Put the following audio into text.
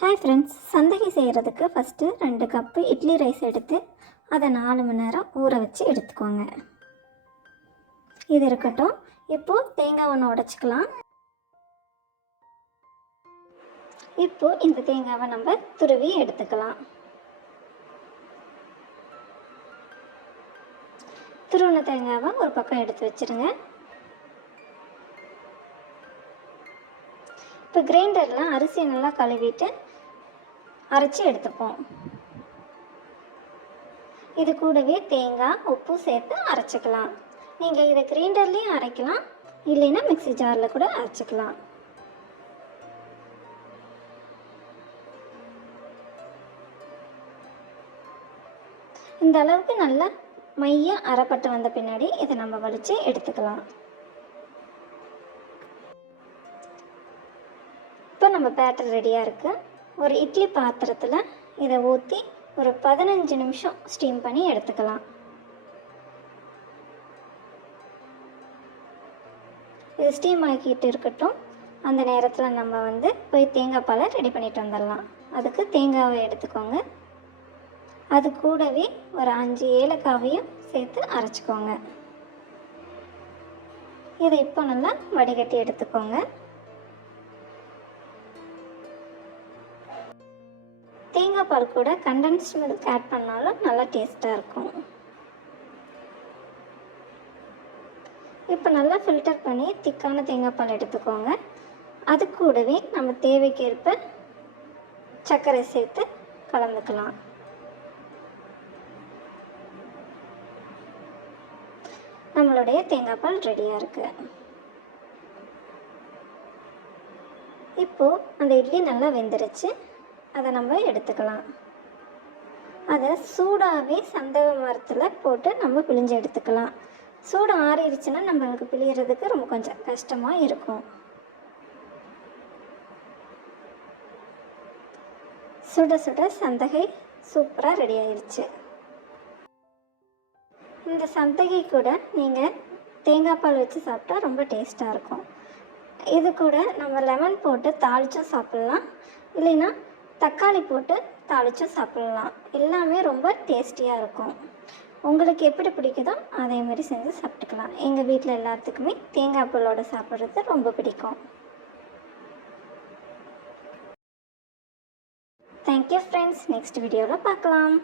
Hi friends சந்தகி செய்கிறதுக்கு first ரெண்டு cup idli rice எடுத்து அதை நாலு மணி நேரம் ஊற வச்சு எடுத்துக்கோங்க. இது இருக்கட்டும். இப்போது தேங்காய் ஒன்று உடச்சிக்கலாம். இப்போது இந்த தேங்காவை நம்ம துருவி எடுத்துக்கலாம். துருவின தேங்காவை ஒரு பக்கம் எடுத்து வச்சுருங்க. இப்போ கிரைண்டரில் அரிசியை நல்லா கழுவிட்டு அரைச்சி எடுத்துப்போம். இது கூடவே தேங்காய் உப்பு சேர்த்து அரைச்சிக்கலாம். நீங்கள் இதை கிரைண்டர்லேயும் அரைக்கலாம் இல்லைன்னா மிக்ஸி ஜாரில் கூட அரைச்சிக்கலாம். இந்த அளவுக்கு நல்லா மைய அரைப்பட்டு வந்த பின்னாடி இதை நம்ம வலித்து எடுத்துக்கலாம். நம்ம பேட்டர் ரெடியாக இருக்குது ஒரு இட்லி பாத்திரத்தில் இதை ஊற்றி ஒரு பதினஞ்சு நிமிஷம் ஸ்டீம் பண்ணி எடுத்துக்கலாம். இது ஸ்டீம் ஆக்கிட்டு இருக்கட்டும். அந்த நேரத்தில் நம்ம வந்து போய் தேங்காய் பாலை ரெடி பண்ணிட்டு வந்துடலாம். அதுக்கு தேங்காவை எடுத்துக்கோங்க. அது கூடவே ஒரு அஞ்சு ஏலக்காவையும் சேர்த்து அரைச்சிக்கோங்க. இதை இப்போ நல்லா வடிகட்டி எடுத்துக்கோங்க. தேங்காய் பால் கூட கண்டென்ஸ்ட் மில்க் ஆட் பண்ணாலும் நல்லா டேஸ்ட்டாக இருக்கும். இப்போ நல்லா ஃபில்டர் பண்ணி திக்கான தேங்காய் பால் எடுத்துக்கோங்க. அது கூடவே நம்ம தேவைக்கேற்ப சர்க்கரை சேர்த்து கலந்துக்கலாம். நம்மளுடைய தேங்காய் பால் ரெடியாக இருக்குது இப்போது அந்த இட்லி நல்லா வெந்துருச்சு. அதை நம்ம எடுத்துக்கலாம். அதை சூடாகவே சந்தக மரத்தில் போட்டு நம்ம பிழிஞ்சு எடுத்துக்கலாம். சூடு ஆறிடுச்சுன்னா நம்மளுக்கு பிழியறதுக்கு ரொம்ப கொஞ்சம் கஷ்டமாக இருக்கும். சுட சுட சந்தகை சூப்பராக ரெடி ஆயிடுச்சு இந்த சந்தகை கூட நீங்கள் தேங்காய் பால் வச்சு சாப்பிட்டா ரொம்ப டேஸ்ட்டாக இருக்கும். இது கூட நம்ம லெமன் போட்டு தாளிச்சும் சாப்பிட்லாம். இல்லைன்னா தக்காளி போட்டு தாளிச்சும் சாப்பிட்லாம். எல்லாமே ரொம்ப டேஸ்டியாக இருக்கும். உங்களுக்கு எப்படி பிடிக்குதோ அதே மாதிரி செஞ்சு சாப்பிட்டுக்கலாம். எங்கள் வீட்டில் எல்லாத்துக்குமே தேங்காய் பாலோட சாப்பிட்றது ரொம்ப பிடிக்கும். தேங்க்யூ ஃப்ரெண்ட்ஸ் நெக்ஸ்ட் வீடியோவில் பார்க்கலாம்.